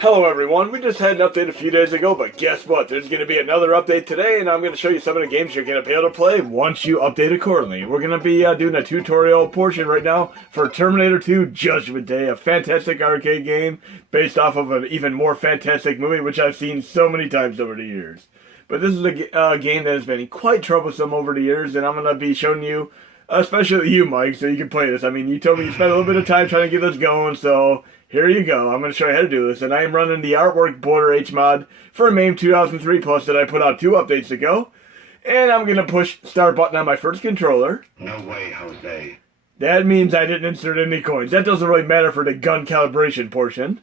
Hello everyone, we just had an update a few days ago, but guess what? There's going to be another update today, and I'm going to show you some of the games you're going to be able to play once you update accordingly. We're going to be doing a tutorial portion right now for Terminator 2 Judgment Day, a fantastic arcade game based off of an even more fantastic movie, which I've seen so many times over the years. But this is a game that has been quite troublesome over the years, and I'm going to be showing you, especially you, Mike, so you can play this. I mean, you told me you spent a little bit of time trying to get this going, so here you go. I'm going to show you how to do this, and I am running the Artwork Border H mod for MAME 2003 Plus that I put out 2 updates ago, and I'm going to push start button on my first controller. No way, Jose. That means I didn't insert any coins. That doesn't really matter for the gun calibration portion.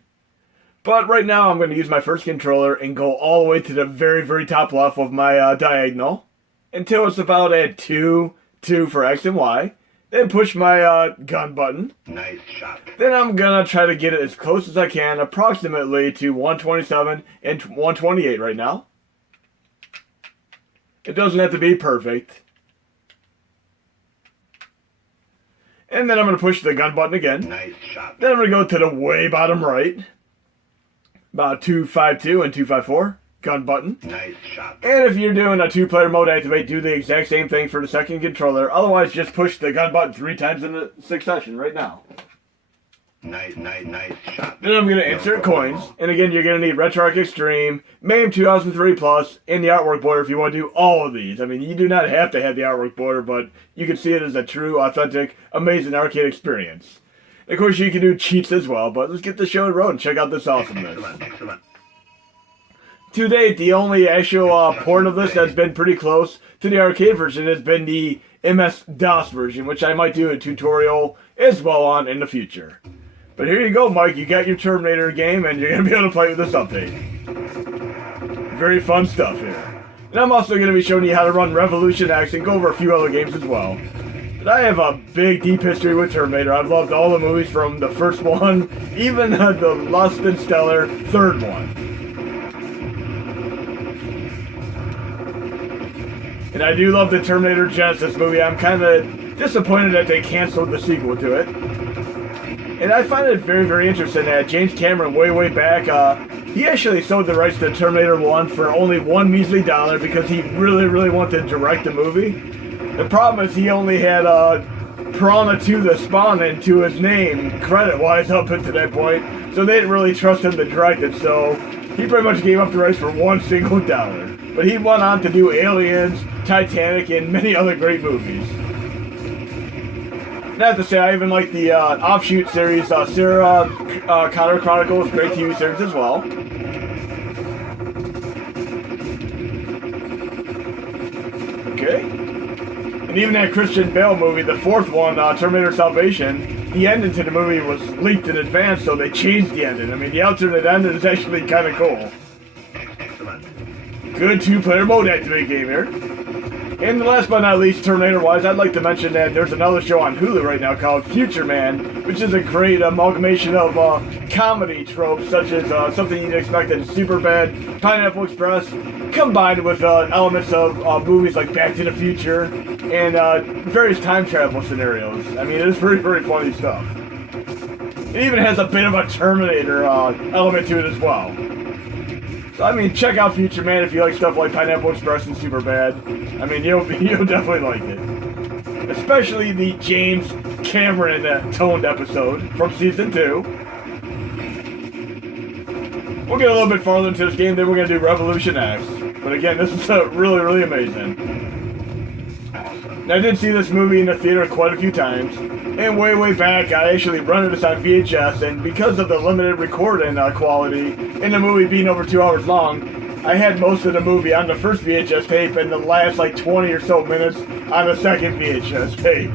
But right now I'm going to use my first controller and go all the way to the very top left of my diagonal until it's about at 2 for X and Y. Then push my gun button. Nice shot. Then I'm going to try to get it as close as I can, approximately to 127 and 128 right now. It doesn't have to be perfect. And then I'm going to push the gun button again. Nice shot. Then I'm going to go to the way bottom right. About 252 and 254. Gun button. Nice shot. And if you're doing a 2-player mode activate, do the exact same thing for the second controller. Otherwise, just push the gun button 3 times in succession right now. Nice shot. Then I'm going to insert coins. And again, you're going to need RetroArch Xtreme, MAME 2003 Plus, and the Artwork Border if you want to do all of these. I mean, you do not have to have the Artwork Border, but you can see it as a true, authentic, amazing arcade experience. And of course, you can do cheats as well, but let's get the show on the road and check out this awesomeness. Excellent. To date, the only actual port of this that's been pretty close to the arcade version has been the MS-DOS version, which I might do a tutorial as well on in the future. But here you go, Mike. You got your Terminator game, and you're going to be able to play with this update. Very fun stuff here. And I'm also going to be showing you how to run Revolution X and go over a few other games as well. But I have a big, deep history with Terminator. I've loved all the movies from the first one, even the less than stellar third one. And I do love the Terminator Genesis movie. I'm kind of disappointed that they canceled the sequel to it. And I find it very interesting that James Cameron, way back, he actually sold the rights to Terminator 1 for only $1 measly because he really wanted to direct the movie. The problem is he only had Piranha 2 The Spawn into his name, credit-wise, up until that point. So they didn't really trust him to direct it, so he pretty much gave up the rights for $1 single. But he went on to do Aliens, Titanic, and many other great movies. And I have to say, I even like the offshoot series, Sarah Connor Chronicles, great TV series as well. Okay. And even that Christian Bale movie, the 4th one, Terminator Salvation, the ending to the movie was leaked in advance, so they changed the ending. I mean, the alternate ending is actually kind of cool. Good 2-player mode activate game here. And last but not least, Terminator-wise, I'd like to mention that there's another show on Hulu right now called Future Man, which is a great amalgamation of comedy tropes, such as something you'd expect in Superbad, Pineapple Express, combined with elements of movies like Back to the Future and various time travel scenarios. I mean, it's very funny stuff. It even has a bit of a Terminator element to it as well. So, I mean, check out Future Man if you like stuff like Pineapple Express and Superbad. I mean, you'll definitely like it. Especially the James Cameron toned episode from Season 2. We'll get a little bit farther into this game, then we're going to do Revolution X. But again, this is really amazing. Now, I did see this movie in the theater quite a few times. And way back, I actually rented this on VHS, and because of the limited recording quality, and the movie being over 2 hours long, I had most of the movie on the first VHS tape and the last like 20 or so minutes on the second VHS tape.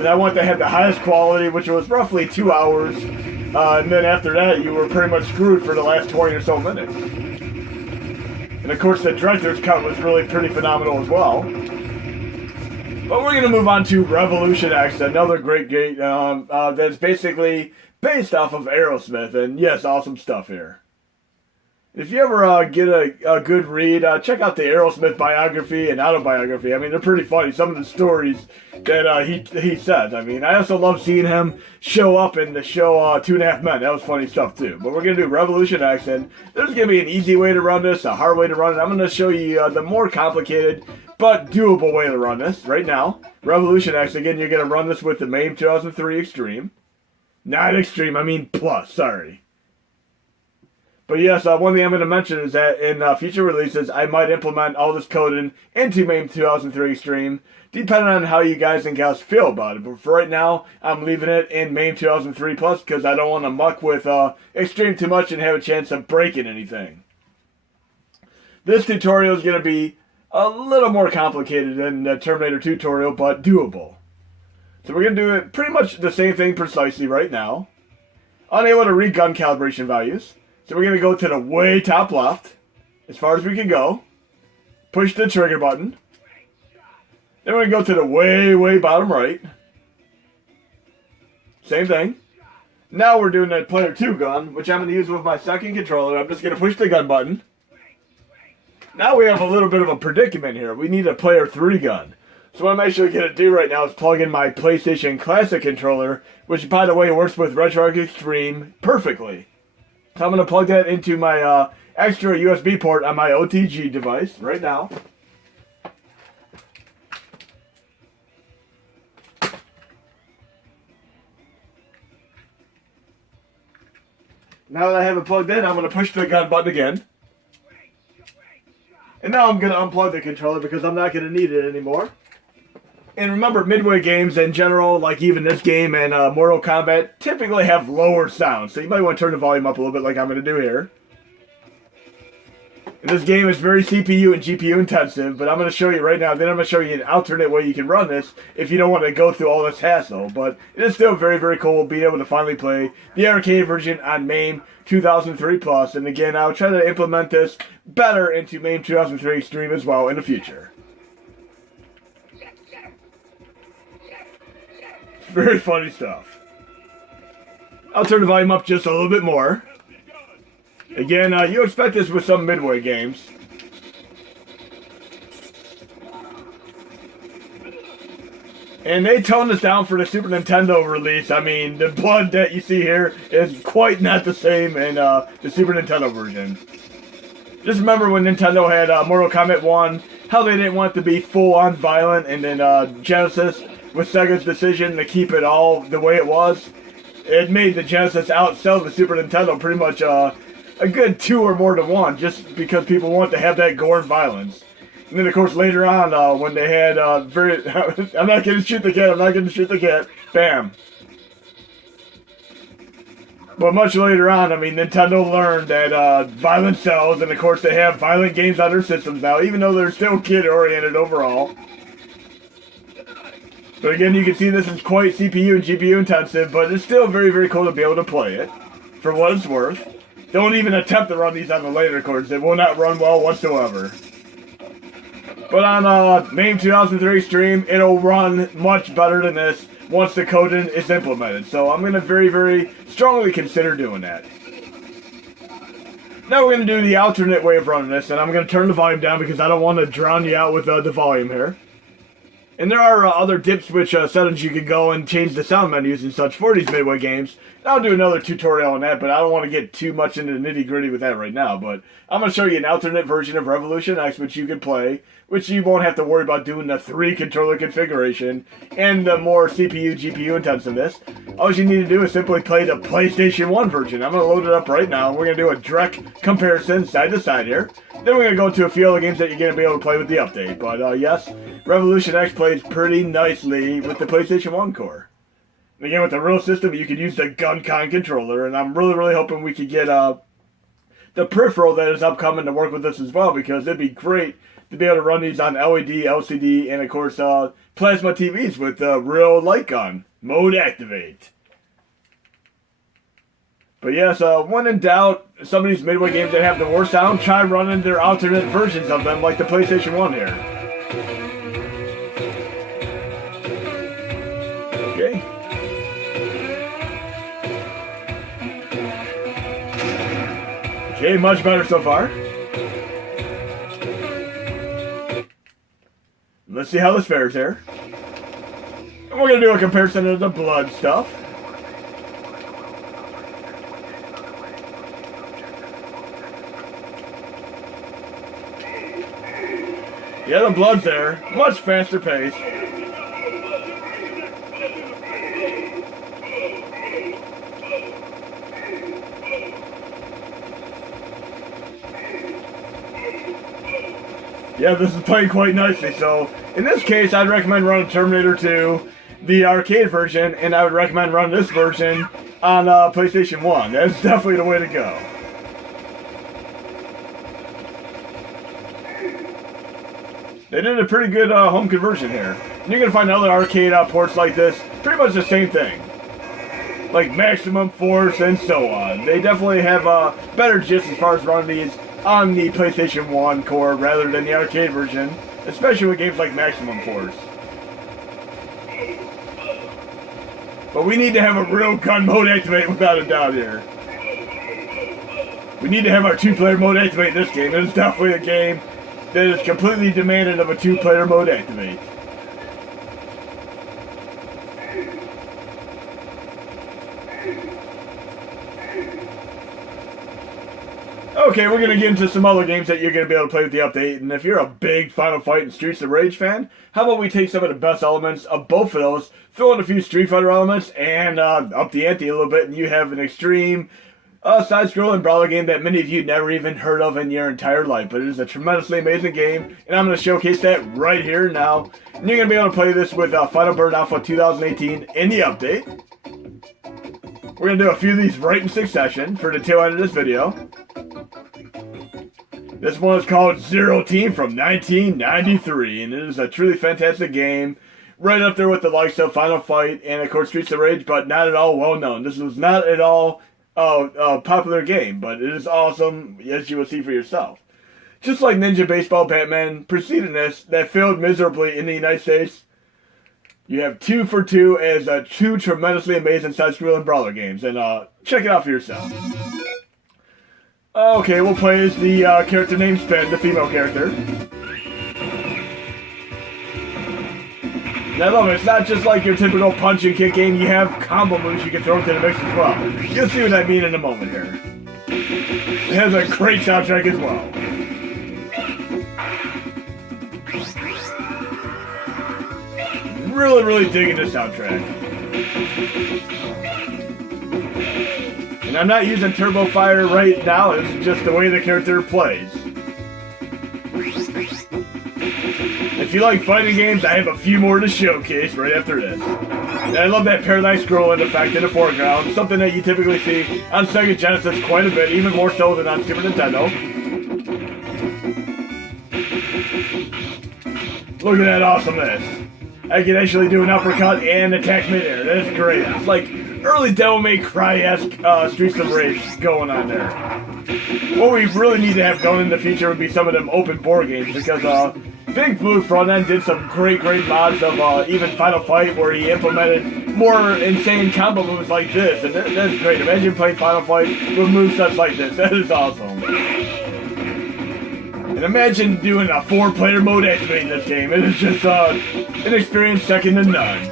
And I wanted to have the highest quality, which was roughly 2 hours, and then after that, you were pretty much screwed for the last 20 or so minutes. And of course, the director's cut was really pretty phenomenal as well. But we're going to move on to Revolution X, another great game that's basically based off of Aerosmith, and yes, awesome stuff here. If you ever get a good read, check out the Aerosmith biography and autobiography. I mean, they're pretty funny. Some of the stories that he says. I mean, I also love seeing him show up in the show Two and a Half Men. That was funny stuff too. But we're going to do Revolution X, and there's going to be an easy way to run this, a hard way to run it. I'm going to show you the more complicated but doable way to run this right now. Revolution X, again, you're going to run this with the MAME 2003 Xtreme. Not Xtreme, I mean Plus, sorry. But yes, one thing I'm going to mention is that in future releases, I might implement all this coding into MAME 2003 Xtreme, depending on how you guys and gals feel about it. But for right now, I'm leaving it in MAME 2003 Plus because I don't want to muck with Xtreme too much and have a chance of breaking anything. This tutorial is going to be a little more complicated than the Terminator tutorial, but doable. So we're going to do it pretty much the same thing precisely right now. Unable to read gun calibration values. So we're going to go to the way top left, as far as we can go. Push the trigger button. Then we're going to go to the way bottom right. Same thing. Now we're doing that player 2 gun, which I'm going to use with my second controller. I'm just going to push the gun button. Now we have a little bit of a predicament here. We need a player 3 gun. So what I'm actually going to do right now is plug in my PlayStation Classic controller, which by the way works with RetroArch Xtreme perfectly. So I'm going to plug that into my extra USB port on my OTG device right now. Now that I have it plugged in, I'm going to push the gun button again. And now I'm going to unplug the controller because I'm not going to need it anymore. And remember, Midway games in general, like even this game and Mortal Kombat, typically have lower sound. So you might want to turn the volume up a little bit like I'm going to do here. And this game is very CPU and GPU intensive, but I'm going to show you right now. Then I'm going to show you an alternate way you can run this if you don't want to go through all this hassle. But it is still very cool being able to finally play the arcade version on MAME 2003 Plus. And again, I'll try to implement this better into MAME 2003 Xtreme as well in the future. Very funny stuff. I'll turn the volume up just a little bit more. Again, you expect this with some Midway games. And they toned this down for the Super Nintendo release. I mean, the blood that you see here is quite not the same in the Super Nintendo version. Just remember when Nintendo had Mortal Kombat 1, how they didn't want it to be full-on violent, and then Genesis, with Sega's decision to keep it all the way it was, it made the Genesis outsell the Super Nintendo pretty much a good 2 or more to 1, just because people want to have that gore and violence. And then, of course, later on, when they had I'm not going to shoot the cat, I'm not going to shoot the cat, bam. But much later on, I mean, Nintendo learned that violence sells, and of course they have violent games on their systems now, even though they're still kid-oriented overall. But again, you can see this is quite CPU and GPU intensive, but it's still very cool to be able to play it, for what it's worth. Don't even attempt to run these on the later cards, it will not run well whatsoever. But on MAME 2003 Xtreme, it'll run much better than this once the coding is implemented. So I'm going to very strongly consider doing that. Now we're going to do the alternate way of running this, and I'm going to turn the volume down because I don't want to drown you out with the volume here. And there are other dip switch settings you can go and change the sound menus and such for these Midway games. And I'll do another tutorial on that, but I don't want to get too much into the nitty-gritty with that right now. But I'm going to show you an alternate version of Revolution X which you can play, which you won't have to worry about doing the 3-controller configuration and the more CPU, GPU intensiveness. All you need to do is simply play the PlayStation 1 version. I'm going to load it up right now. We're going to do a direct comparison side to side here. Then we're going to go to a few other games that you're going to be able to play with the update. But yes, Revolution X plays pretty nicely with the PlayStation 1 core. And again, with the real system, you could use the GunCon controller, and I'm really hoping we could get the peripheral that is upcoming to work with this as well, because it'd be great to be able to run these on LED, LCD, and of course plasma TVs with real light gun mode activate. But yes, when in doubt, some of these Midway games that have the worst sound, try running their alternate versions of them, like the PlayStation 1 here. Okay. Okay, much better so far. Let's see how this fares here. And we're going to do a comparison of the blood stuff. Yeah, the blood's there. Much faster pace. Yeah, this is playing quite nicely, so in this case, I'd recommend running Terminator 2, the arcade version, and I would recommend running this version on PlayStation 1. That's definitely the way to go. They did a pretty good home conversion here. And you're going to find other arcade ports like this, pretty much the same thing. Like Maximum Force and so on. They definitely have better gist as far as running these on the PlayStation 1 core rather than the arcade version, especially with games like Maximum Force. But we need to have a real gun mode activate without a doubt here. We need to have our two-player mode activate in this game. It is definitely a game that is completely demanded of a two-player mode activate. Okay, we're going to get into some other games that you're going to be able to play with the update, and if you're a big Final Fight and Streets of Rage fan, how about we take some of the best elements of both of those, throw in a few Street Fighter elements, and up the ante a little bit, and you have an extreme side-scrolling brawler game that many of you never even heard of in your entire life, but it is a tremendously amazing game, and I'm going to showcase that right here now. And you're going to be able to play this with Final Burn Alpha 2018 in the update. We're going to do a few of these right in succession for the tail end of this video. This one is called Zero Team from 1993, and it is a truly fantastic game. Right up there with the likes of Final Fight and, of course, Streets of Rage, but not at all well known. This was not at all a popular game, but it is awesome, as you will see for yourself. Just like Ninja Baseball Batman preceding this, that failed miserably in the United States, you have 2 for 2 as two tremendously amazing side-scrolling brawler games, and check it out for yourself. Okay, we'll play as the character named Spin, the female character. And I love it. It's not just like your typical punch and kick game. You have combo moves you can throw into the mix as well. You'll see what I mean in a moment here. It has a great soundtrack as well. Really, really digging this soundtrack. And I'm not using Turbo Fire right now, it's just the way the character plays. If you like fighting games, I have a few more to showcase right after this. And I love that Paradise Scrolling effect in the foreground, something that you typically see on Sega Genesis quite a bit, even more so than on Super Nintendo. Look at that awesomeness. I can actually do an uppercut and attack midair. That is great. It's like early Devil May Cry-esque Streets of Rage going on there. What we really need to have going in the future would be some of them open board games, because Big Blue Front End did some great mods of even Final Fight, where he implemented more insane combo moves like this, and that's great. Imagine playing Final Fight with movesets like this. That is awesome. And imagine doing a 4-player mode activating this game. It is just an experience second to none.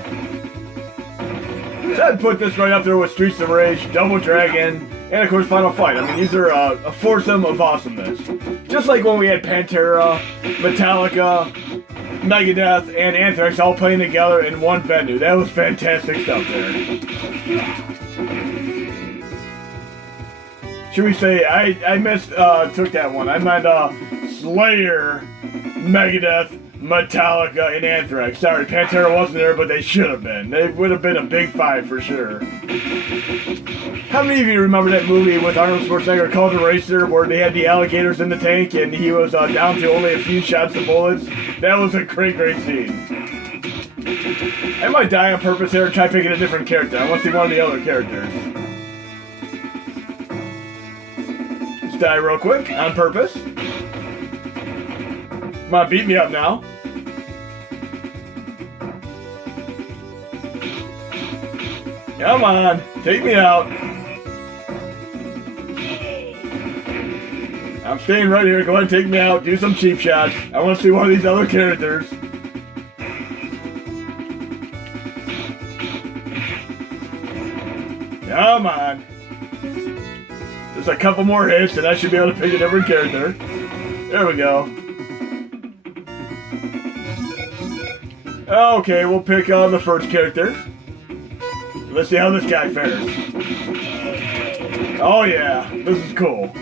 So I'd put this right up there with Streets of Rage, Double Dragon, and of course Final Fight. I mean, these are a foursome of awesomeness. Just like when we had Pantera, Metallica, Megadeth, and Anthrax all playing together in one venue. That was fantastic stuff there. Should we say, I took that one. I meant Slayer, Megadeth, Metallica, and Anthrax. Sorry, Pantera wasn't there, but they should have been. They would have been a big five for sure. How many of you remember that movie with Arnold Schwarzenegger called Eraser, where they had the alligators in the tank and he was down to only a few shots of bullets? That was a great scene. I might die on purpose here and try picking a different character. I want to see one of the other characters. Let's die real quick, on purpose. Come on, beat me up now. Come on, take me out. I'm staying right here. Go ahead and take me out. Do some cheap shots. I want to see one of these other characters. Come on. Just a couple more hits and I should be able to pick a different character. There we go. Okay, we'll pick the first character. Let's see how this guy fares. Oh yeah, this is cool.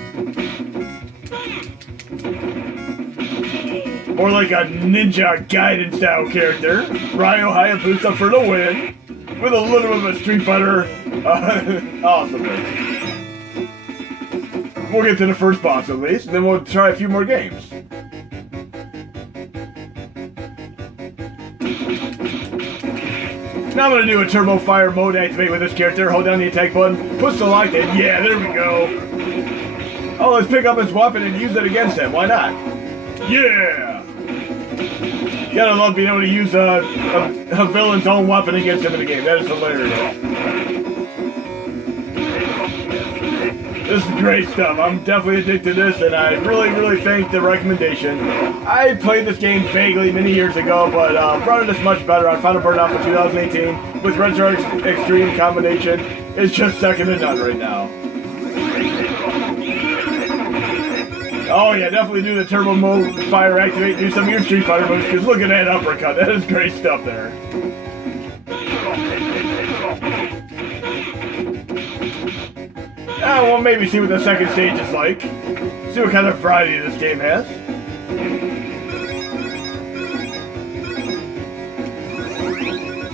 More like a Ninja Gaiden style character. Ryo Hayabusa for the win. With a little bit of a Street Fighter awesomeness. We'll get to the first boss at least, and then we'll try a few more games. Now I'm going to do a Turbo Fire mode activate with this character. Hold down the attack button, push the lock in. Yeah, there we go. Oh, let's pick up his weapon and use it against him. Why not? Yeah! Gotta love being able to use a villain's own weapon against him in the game. That is hilarious. This is great stuff. I'm definitely addicted to this, and I really thank the recommendation. I played this game vaguely many years ago, but running this much better on Final Burnout for 2018 with RetroArch Xtreme combination is just second to none right now. Oh yeah, definitely do the turbo mode, fire activate, do some of your Street Fighter moves, because look at that uppercut, that is great stuff there. We'll maybe see what the second stage is like. See what kind of variety this game has.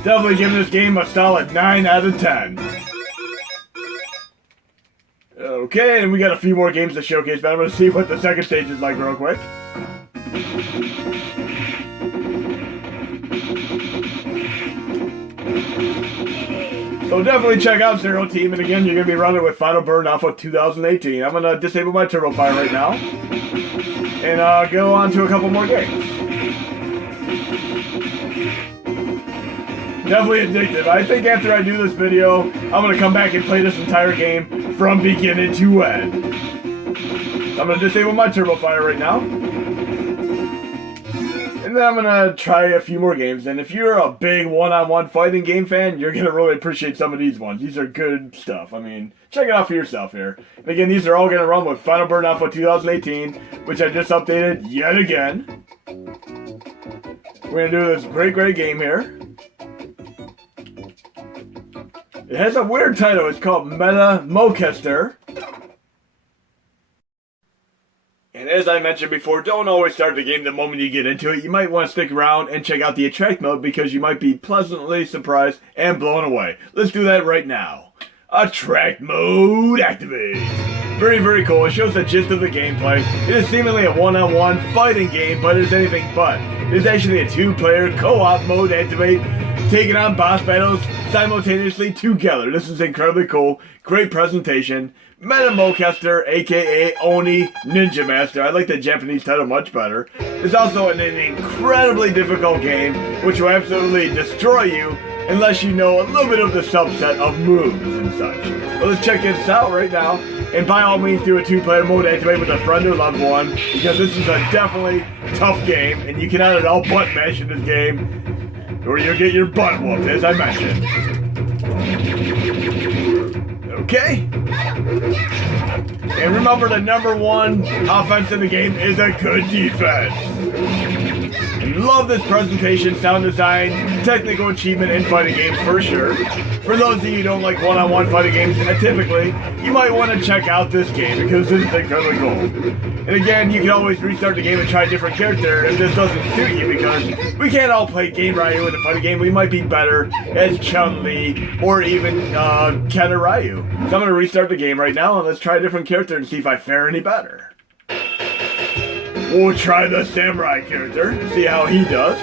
Definitely giving this game a solid 9 out of 10. Okay, and we got a few more games to showcase, but I'm going to see what the second stage is like real quick. So definitely check out Zero Team, and again, you're going to be running with Final Burnout for 2018. I'm going to disable my Turbo Fire right now, and go on to a couple more games. Definitely addictive. I think after I do this video, I'm going to come back and play this entire game from beginning to end. I'm going to disable my Turbo Fire right now. And then I'm going to try a few more games. And if you're a big one-on-one fighting game fan, you're going to really appreciate some of these ones. These are good stuff. I mean, check it out for yourself here. And again, these are all going to run with Final Burnout for 2018, which I just updated yet again. We're going to do this great game here. It has a weird title. It's called Meta Mocaster. And as I mentioned before, don't always start the game the moment you get into it. You might want to stick around and check out the Attract mode because you might be pleasantly surprised and blown away. Let's do that right now. Attract mode activate. Very cool. It shows the gist of the gameplay. It is seemingly a one-on-one fighting game, but it is anything but. It is actually a two-player co-op mode activate, taking on boss battles simultaneously together. This is incredibly cool. Great presentation. Meta Mocaster, aka Oni Ninja Master. I like the Japanese title much better. It's also an incredibly difficult game, which will absolutely destroy you unless you know a little bit of the subset of moves and such. Well, let's check this out right now. And by all means, do a two-player mode activate with a friend or loved one, because this is a definitely tough game, and you cannot at all butt mash in this game, or you'll get your butt whooped, as I mentioned. Okay? And remember, the #1 offense in the game is a good defense. And love this presentation, sound design, technical achievement in fighting games for sure. For those of you who don't like one-on-one fighting games, typically, you might want to check out this game because this is incredibly cool. And again, you can always restart the game and try a different character if this doesn't suit you, because we can't all play Game Ryu in a fighting game. We might be better as Chun-Li or even Ken or Ryu. So I'm going to restart the game right now and let's try a different character and see if I fare any better. We'll try the samurai character, see how he does.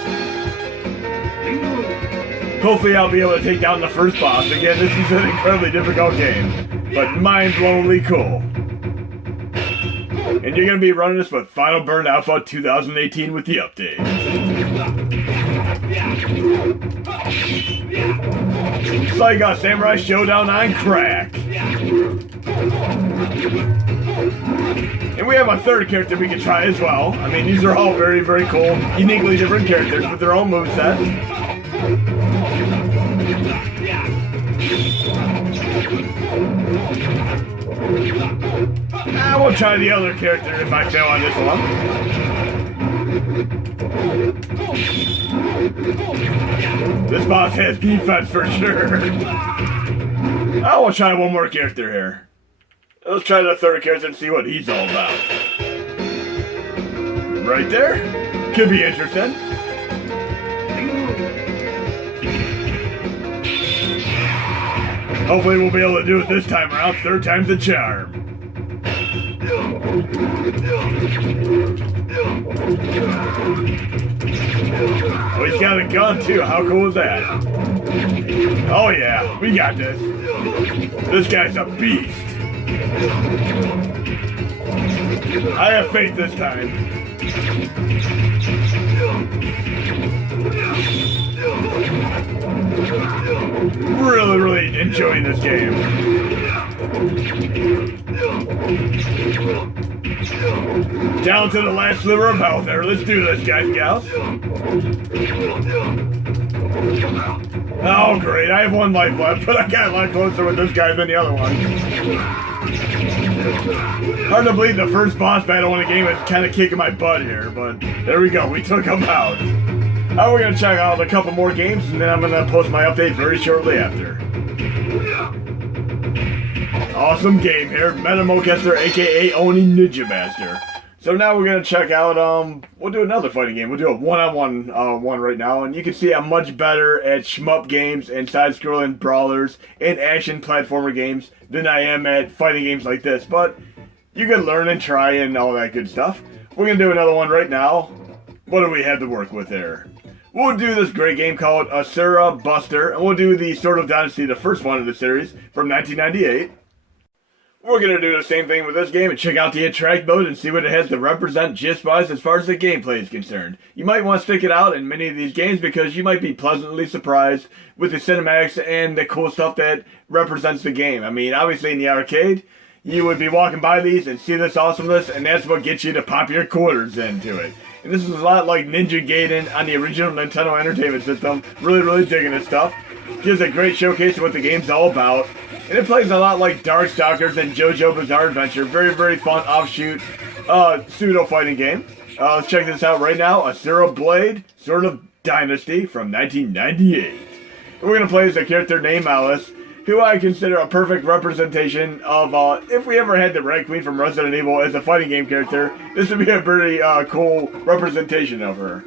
Hopefully I'll be able to take down the first boss. Again, this is an incredibly difficult game, but mind-blowingly cool. And you're going to be running this with Final Burnout for 2018 with the update. It's like a Samurai Shodown on crack. And we have a third character we can try as well. I mean, these are all very, very cool, uniquely different characters with their own movesets. We'll try the other character if I fail on this one. This boss has defense for sure. I will try one more character here. Let's try the third character and see what he's all about. Right there. Could be interesting. Hopefully we'll be able to do it this time around. Third time's the charm. Oh, he's got a gun too. How cool is that? Oh yeah, we got this. This guy's a beast. I have faith this time. Really, really enjoying this game. Down to the last sliver of health there. Let's do this, guys and gals. Oh, great. I have one life left, but I got a lot closer with this guy than the other one. Hard to believe the first boss battle in the game is kind of kicking my butt here, but there we go. We took him out. Now we're going to check out a couple more games, and then I'm going to post my update very shortly after. Awesome game here. Metamokester, aka Oni Ninja Master. So now we're going to check out, we'll do another fighting game. We'll do a one-on-one one right now, and you can see I'm much better at shmup games and side-scrolling brawlers and action platformer games than I am at fighting games like this, but you can learn and try and all that good stuff. We're going to do another one right now. What do we have to work with there? We'll do this great game called Asura Buster, and we'll do the Sword of Dynasty, the first one of the series, from 1998. We're going to do the same thing with this game and check out the attract mode and see what it has to represent gist-wise as far as the gameplay is concerned. You might want to stick it out in many of these games because you might be pleasantly surprised with the cinematics and the cool stuff that represents the game. I mean, obviously in the arcade, you would be walking by these and see this awesomeness, and that's what gets you to pop your quarters into it. And this is a lot like Ninja Gaiden on the original Nintendo Entertainment System. Really, really digging this stuff. Gives a great showcase of what the game's all about. And it plays a lot like Darkstalkers and JoJo Bizarre Adventure. Very, very fun offshoot pseudo-fighting game. Let's check this out right now. Asura Blade, Sword of Dynasty from 1998. And we're going to play as a character named Alice, who I consider a perfect representation of, if we ever had the Red Queen from Resident Evil as a fighting game character, this would be a pretty cool representation of her.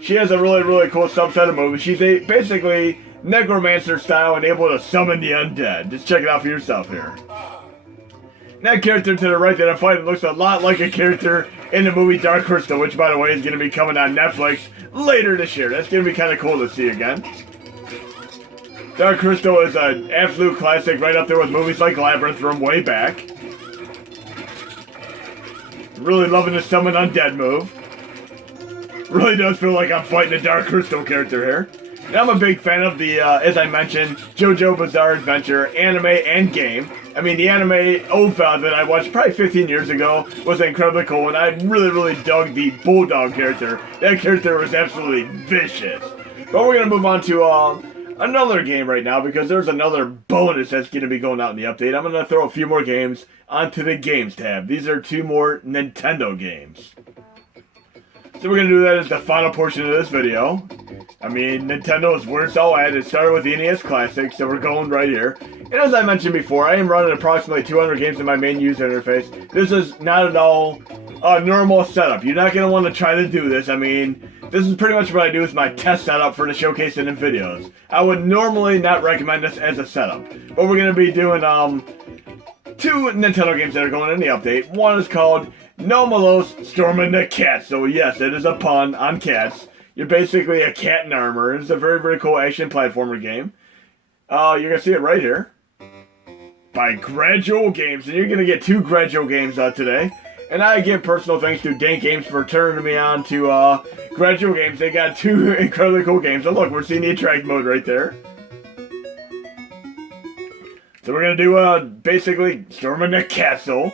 She has a really, really cool subset of moves. She's basically Necromancer style and able to summon the undead. Just check it out for yourself here. That character to the right that I'm fighting looks a lot like a character in the movie Dark Crystal, which, by the way, is going to be coming on Netflix later this year. That's going to be kind of cool to see again. Dark Crystal is an absolute classic right up there with movies like Labyrinth from way back. Really loving the summon undead move. Really does feel like I'm fighting a Dark Crystal character here. And I'm a big fan of the, as I mentioned, JoJo Bizarre Adventure anime and game. I mean, the anime OVA that I watched probably 15 years ago was incredibly cool, and I really, really dug the Bulldog character. That character was absolutely vicious. But we're going to move on to another game right now, because there's another bonus that's going to be going out in the update. I'm going to throw a few more games onto the Games tab. These are 2 more Nintendo games. So we're going to do that as the final portion of this video. I mean, Nintendo is where it's all at. It started with the NES Classic, so we're going right here. And as I mentioned before, I am running approximately 200 games in my main user interface. This is not at all a normal setup. You're not going to want to try to do this. I mean, this is pretty much what I do as my test setup for the showcase and in videos. I would normally not recommend this as a setup. But we're going to be doing 2 Nintendo games that are going in the update. One is called No Malos Storming the Cat. So yes, it is a pun on cats. You're basically a cat in armor. It's a very, very cool action platformer game. You're going to see it right here. By Gradual Games. And you're going to get 2 Gradual Games today. And I give personal thanks to Dank Games for turning me on to Gradual Games. They got 2 incredibly cool games. So look, we're seeing the attract mode right there. So we're going to do basically Storming the Castle.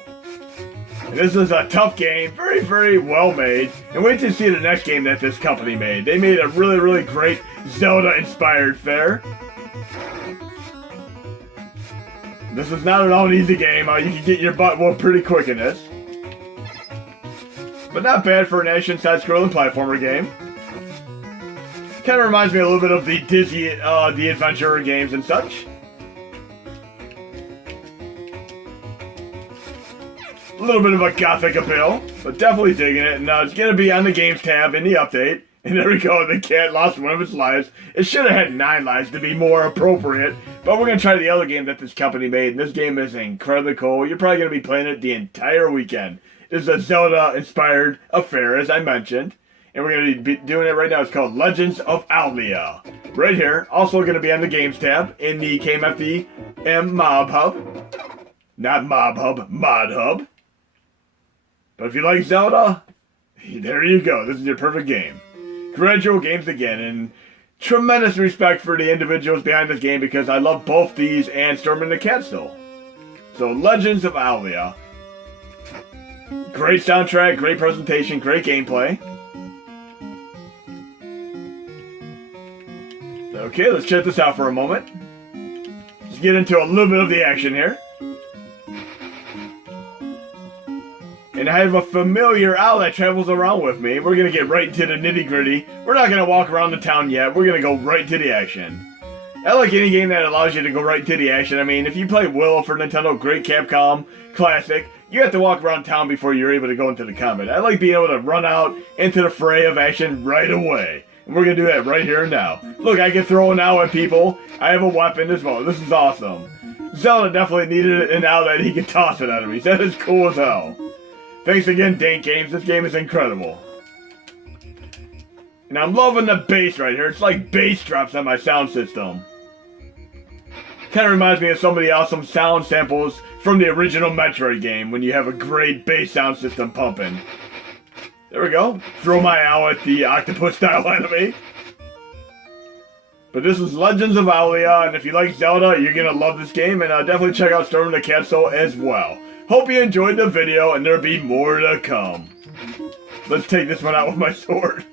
And this is a tough game, very, very well made. And wait to see the next game that this company made. They made a really, really great Zelda-inspired fare. This is not at all an easy game. You can get your butt whooped pretty quick in this. But not bad for an action side-scrolling platformer game. Kind of reminds me a little bit of the Disney, the adventure games and such. A little bit of a gothic appeal, but definitely digging it. And it's going to be on the Games tab in the update. And there we go, the cat lost one of its lives. It should have had 9 lives to be more appropriate. But we're going to try the other game that this company made. And this game is incredibly cool. You're probably going to be playing it the entire weekend. It's a Zelda-inspired affair, as I mentioned. And we're going to be doing it right now. It's called Legends of Alba. Right here. Also going to be on the Games tab in the KMFD Mob Hub. Not Mob Hub, Mod Hub. But if you like Zelda, there you go. This is your perfect game. Gradual Games again, and tremendous respect for the individuals behind this game because I love both these and Storming the Castle. So, Legends of Alba. Great soundtrack, great presentation, great gameplay. Okay, let's check this out for a moment. Let's get into a little bit of the action here. And I have a familiar owl that travels around with me. We're going to get right into the nitty-gritty. We're not going to walk around the town yet. We're going to go right to the action. I like any game that allows you to go right to the action. I mean, if you play Willow for Nintendo, great Capcom, classic, you have to walk around town before you're able to go into the combat. I like being able to run out into the fray of action right away. And we're going to do that right here and now. Look, I can throw an owl at people. I have a weapon as well. This is awesome. Zelda definitely needed an owl that he could toss it at me. That is cool as hell. Thanks again, Dank Games. This game is incredible. And I'm loving the bass right here. It's like bass drops on my sound system. Kind of reminds me of some of the awesome sound samples from the original Metroid game when you have a great bass sound system pumping. There we go. Throw my owl at the octopus-style enemy. But this is Legends of Alba, and if you like Zelda, you're going to love this game, and definitely check out Storming the Castle as well. Hope you enjoyed the video, and there'll be more to come. Let's take this one out with my sword.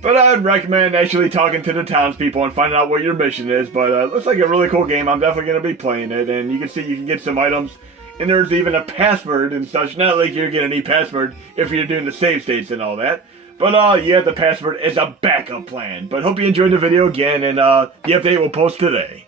But I'd recommend actually talking to the townspeople and finding out what your mission is. But it looks like a really cool game. I'm definitely going to be playing it. And you can see you can get some items. And there's even a password and such. Not like you're going to need password if you're doing the save states and all that. But you have the password as a backup plan. But hope you enjoyed the video again. And the update will post today.